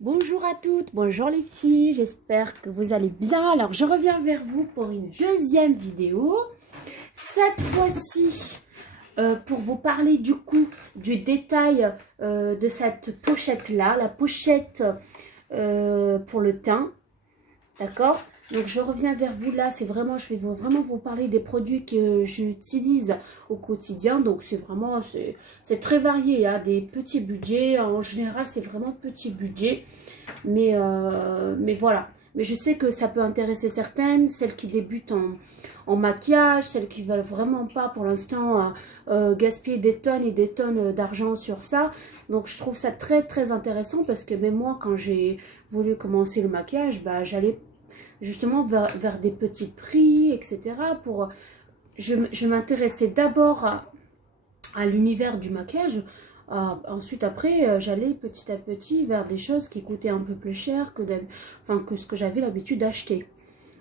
Bonjour à toutes, bonjour les filles, j'espère que vous allez bien. Alors je reviens vers vous pour une deuxième vidéo. Cette fois-ci, pour vous parler du coup du détail de cette pochette-là, la pochette pour le teint, d'accord? Donc je reviens vers vous là, c'est vraiment, vraiment vous parler des produits que j'utilise au quotidien. Donc c'est vraiment, c'est très varié, hein, des petits budgets. En général, c'est vraiment petit budget. Mais voilà. Mais je sais que ça peut intéresser certaines, celles qui débutent en maquillage, celles qui veulent vraiment pas pour l'instant gaspiller des tonnes et des tonnes d'argent sur ça. Donc je trouve ça très très intéressant parce que même moi quand j'ai voulu commencer le maquillage, bah, j'allais justement vers des petits prix, etc. Je m'intéressais d'abord à l'univers du maquillage. Ensuite, après, j'allais petit à petit vers des choses qui coûtaient un peu plus cher que ce que j'avais l'habitude d'acheter.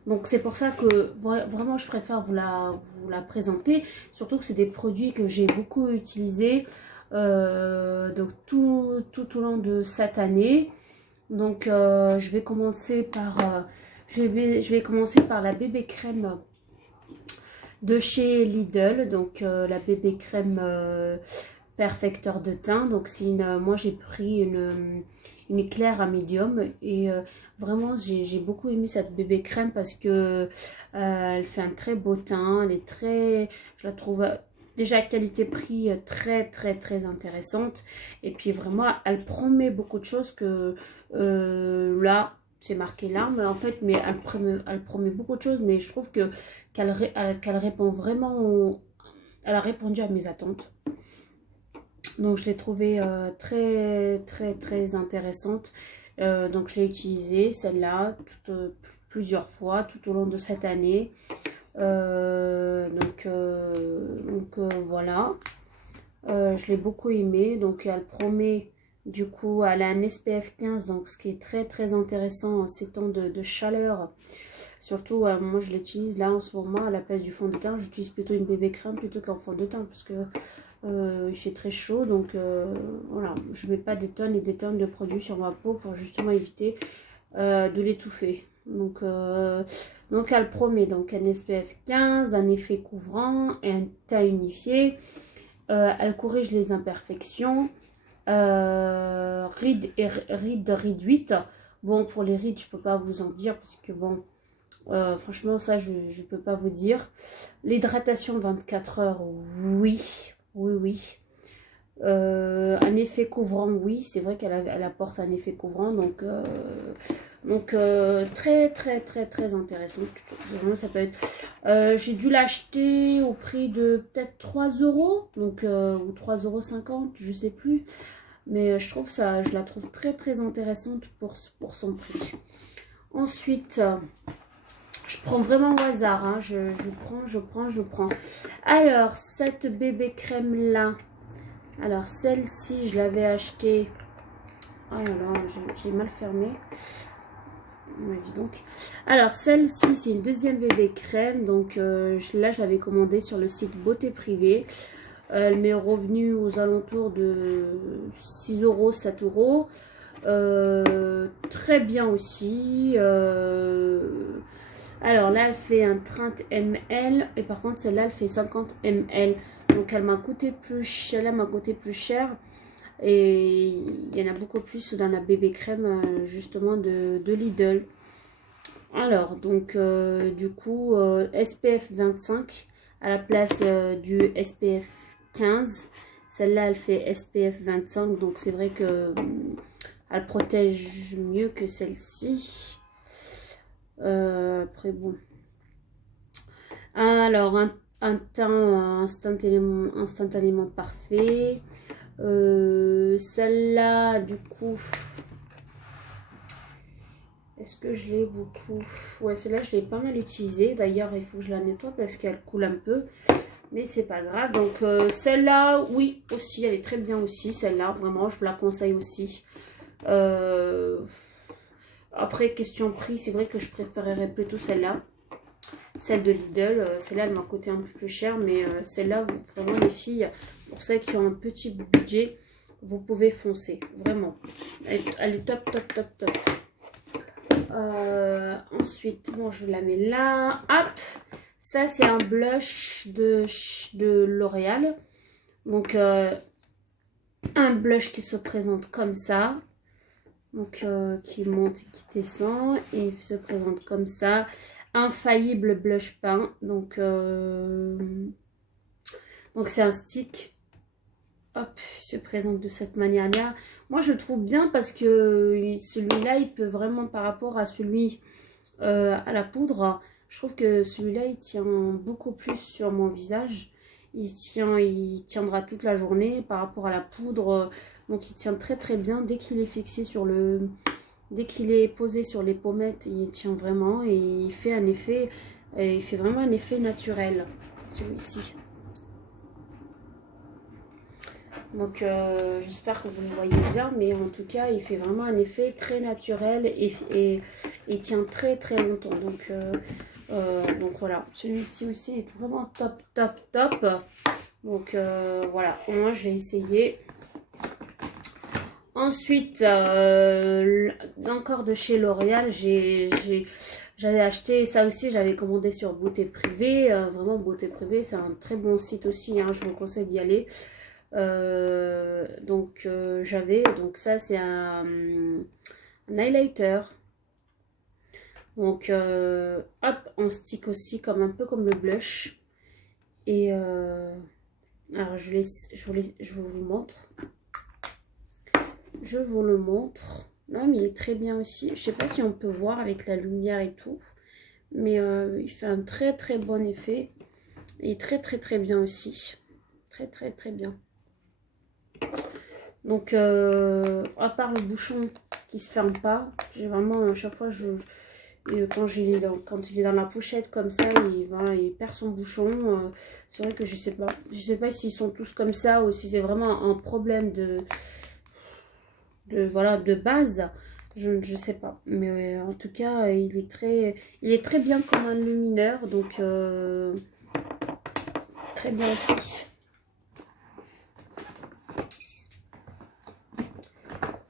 Donc, c'est pour ça que vraiment, je préfère vous la présenter. Surtout que c'est des produits que j'ai beaucoup utilisés donc tout au long de cette année. Donc, je vais commencer par... je vais commencer par la bébé crème de chez Lidl. Donc, la bébé crème perfecteur de teint. Donc, moi, j'ai pris une claire à médium. Et vraiment, j'ai beaucoup aimé cette bébé crème parce que elle fait un très beau teint. Elle est très... Je la trouve... Déjà, qualité-prix très, très, très intéressante. Et puis, vraiment, elle promet beaucoup de choses que là, c'est marqué là. Mais en fait, mais elle promet beaucoup de choses. Mais je trouve qu'elle répond vraiment elle a répondu à mes attentes. Donc, je l'ai trouvée très, très, très intéressante. Donc, je l'ai utilisée, celle-là, plusieurs fois tout au long de cette année. Voilà. Je l'ai beaucoup aimée. Donc elle promet, du coup, elle a un SPF 15, donc ce qui est très très intéressant en ces temps de chaleur. Surtout, moi je l'utilise là en ce moment à la place du fond de teint. J'utilise plutôt une bébé crème plutôt qu'un fond de teint parce que il fait très chaud. Donc voilà, je mets pas des tonnes et des tonnes de produits sur ma peau pour justement éviter de l'étouffer. Donc elle promet donc un SPF 15, un effet couvrant et un teint unifié. Elle corrige les imperfections, rides réduites. Bon, pour les rides, je peux pas vous en dire parce que bon, franchement, ça, je peux pas vous dire. L'hydratation 24 heures, oui, oui, oui. Un effet couvrant, oui, c'est vrai elle apporte un effet couvrant, donc très très très très intéressant. Vraiment, ça peut être. J'ai dû l'acheter au prix de peut-être 3 euros, donc ou 3,50 €, je sais plus. Mais je la trouve très très intéressante pour son prix. Ensuite, je prends vraiment au hasard, hein, je prends. Alors, cette bébé crème là. Alors, celle-ci, je l'avais achetée. Oh là là, j'ai mal fermé. Dis donc. Alors, celle-ci, c'est une deuxième bébé crème. Donc, là, je l'avais commandée sur le site Beauté Privée. Elle m'est revenue aux alentours de 6 euros, 7 euros. Très bien aussi. Alors là, elle fait un 30 ml et par contre, celle-là, elle fait 50 ml. Donc, elle m'a coûté plus cher. Elle m'a coûté plus cher. Et il y en a beaucoup plus dans la bébé crème, justement, de Lidl. Alors, donc, du coup, SPF 25 à la place du SPF 15. Celle-là, elle fait SPF 25. Donc, c'est vrai que elle protège mieux que celle-ci. Après, bon. Alors, un teint instantanément parfait. Celle-là, du coup, est-ce que je l'ai beaucoup? Ouais, celle-là, je l'ai pas mal utilisée. D'ailleurs, il faut que je la nettoie parce qu'elle coule un peu. Mais c'est pas grave. Donc, celle-là, oui, aussi, elle est très bien aussi. Celle-là, vraiment, je vous la conseille aussi. Après, question prix, c'est vrai que je préférerais plutôt celle-là. Celle de Lidl, celle-là, elle m'a coûté un peu plus cher. Mais celle-là, vraiment, les filles, pour celles qui ont un petit budget, vous pouvez foncer, vraiment. Elle est top, top, top, top. Ensuite, bon, je la mets là. Hop, ça c'est un blush de L'Oréal. Donc, un blush qui se présente comme ça. Donc, qui monte et qui descend. Et il se présente comme ça. Infaillible blush peint. Donc c'est un stick. Hop, il se présente de cette manière-là. Moi, je le trouve bien parce que celui-là, il peut vraiment, par rapport à celui à la poudre, je trouve que celui-là, il tient beaucoup plus sur mon visage. Il tiendra toute la journée par rapport à la poudre. Donc, il tient très très bien. Dès qu'il est fixé sur le... Dès qu'il est posé sur les pommettes, il tient vraiment. Et il fait un effet... il fait vraiment un effet naturel, celui-ci. Donc j'espère que vous le voyez bien, mais en tout cas il fait vraiment un effet très naturel et tient très très longtemps. Donc voilà, celui-ci aussi est vraiment top top top. Donc voilà, au moins je l'ai essayé. Ensuite encore de chez L'Oréal, j'avais acheté ça aussi, j'avais commandé sur Beauté Privée. Vraiment Beauté Privée, c'est un très bon site aussi, hein, je vous conseille d'y aller. Donc ça c'est un highlighter, donc hop, on stick aussi comme un peu comme le blush. Et alors je vous le montre, non mais il est très bien aussi. Je sais pas si on peut voir avec la lumière et tout, mais il fait un très très bon effet et très très très bien aussi, très très très bien. Donc à part le bouchon qui se ferme pas, j'ai vraiment à chaque fois quand il est dans la pochette comme ça, il perd son bouchon. C'est vrai que je sais pas s'ils sont tous comme ça ou si c'est vraiment un problème de base. Je sais pas, mais en tout cas il est très bien comme un lumineur, donc très bien aussi.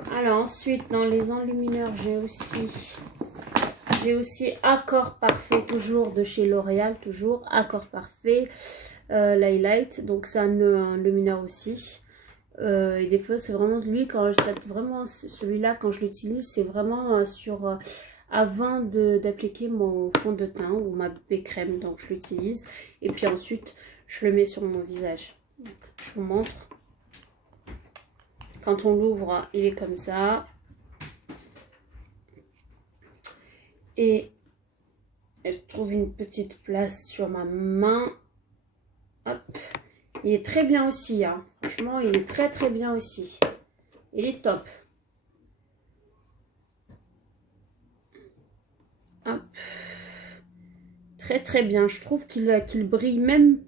Alors ensuite, dans les enlumineurs, j'ai aussi Accord Parfait, toujours de chez L'Oréal, toujours Accord Parfait, l'highlight. Donc c'est un lumineur aussi. Et des fois, c'est vraiment lui, celui-là, quand je l'utilise, c'est vraiment avant d'appliquer mon fond de teint ou ma BB crème. Donc je l'utilise. Et puis ensuite, je le mets sur mon visage. Donc, je vous montre. Quand on l'ouvre, il est comme ça. Et je trouve une petite place sur ma main. Hop. Il est très bien aussi. Hein. Franchement, il est très très bien aussi. Il est top. Hop. Très très bien. Je trouve qu'il brille même...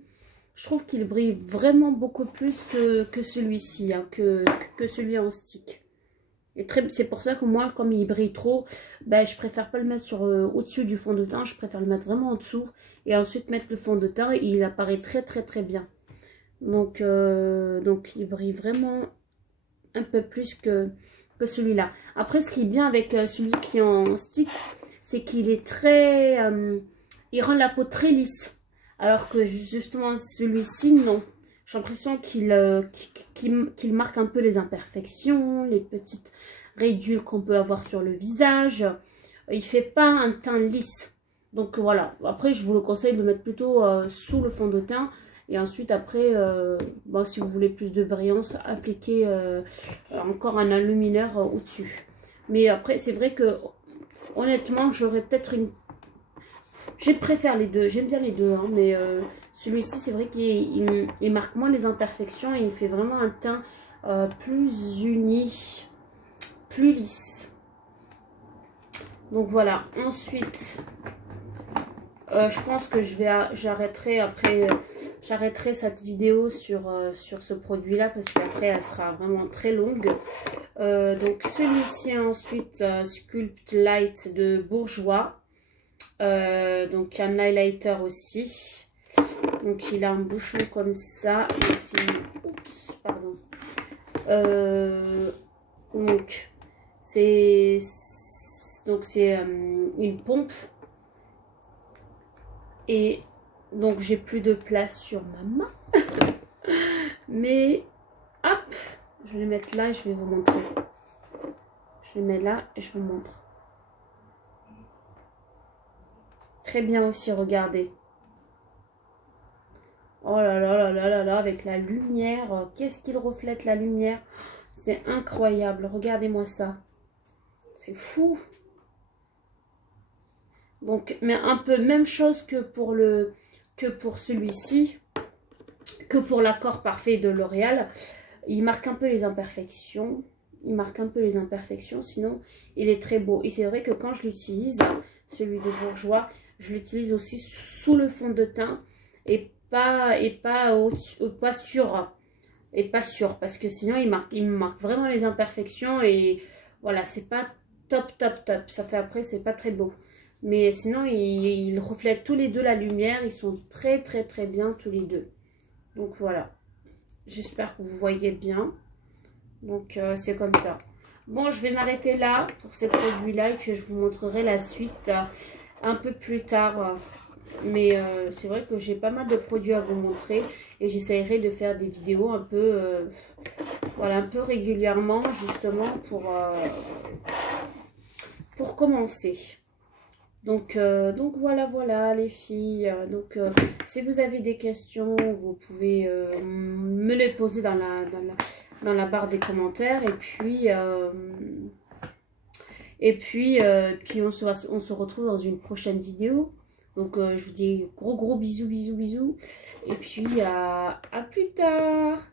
Je trouve qu'il brille vraiment beaucoup plus que celui-ci, hein, que celui en stick. Et c'est pour ça que moi, comme il brille trop, ben, je préfère pas le mettre au-dessus du fond de teint. Je préfère le mettre vraiment en dessous. Et ensuite mettre le fond de teint. Et il apparaît très très très bien. Donc il brille vraiment un peu plus que celui-là. Après, ce qui est bien avec celui qui est en stick, c'est qu'il est très... il rend la peau très lisse. Alors que justement celui-ci, non. J'ai l'impression qu'il marque un peu les imperfections, les petites ridules qu'on peut avoir sur le visage. Il fait pas un teint lisse. Donc voilà. Après, je vous le conseille de le mettre plutôt sous le fond de teint. Et ensuite, après, bon, si vous voulez plus de brillance, appliquez encore un enlumineur au-dessus. Mais après, c'est vrai que, honnêtement, j'aurais peut-être une... Je préfère les deux, j'aime bien les deux, hein, mais celui-ci, c'est vrai qu'il marque moins les imperfections et il fait vraiment un teint plus uni, plus lisse. Donc voilà, ensuite, je pense que j'arrêterai après, j'arrêterai cette vidéo sur ce produit-là parce qu'après, elle sera vraiment très longue. Donc celui-ci ensuite, Sculpt Light de Bourjois. Donc un highlighter aussi. Donc il a un bouchon comme ça. Et aussi, oups, pardon. Donc c'est une pompe. Et donc j'ai plus de place sur ma main. Mais hop, je vais le mettre là et je vais vous montrer. Je le mets là et je vous montre. Très bien aussi, regardez. Oh là là là là là là, avec la lumière. Qu'est-ce qu'il reflète la lumière? C'est incroyable. Regardez-moi ça. C'est fou. Donc, mais un peu même chose que pour celui-ci, que pour l'accord parfait de L'Oréal. Il marque un peu les imperfections. Il marque un peu les imperfections, sinon il est très beau. Et c'est vrai que quand je l'utilise, celui de Bourjois, je l'utilise aussi sous le fond de teint et pas sur, parce que sinon il me marque vraiment les imperfections et voilà, c'est pas top. Ça fait après, c'est pas très beau. Mais sinon, ils reflètent tous les deux la lumière. Ils sont très bien tous les deux. Donc voilà. J'espère que vous voyez bien. Donc c'est comme ça. Bon, je vais m'arrêter là pour ces produits-là. Et puis je vous montrerai la suite un peu plus tard. Mais c'est vrai que j'ai pas mal de produits à vous montrer. Et j'essaierai de faire des vidéos un peu, voilà, un peu régulièrement. Justement pour commencer. Donc voilà les filles. Si vous avez des questions, vous pouvez me les poser dans la barre des commentaires. Puis on se retrouve dans une prochaine vidéo. Donc je vous dis gros bisous. Et puis à plus tard.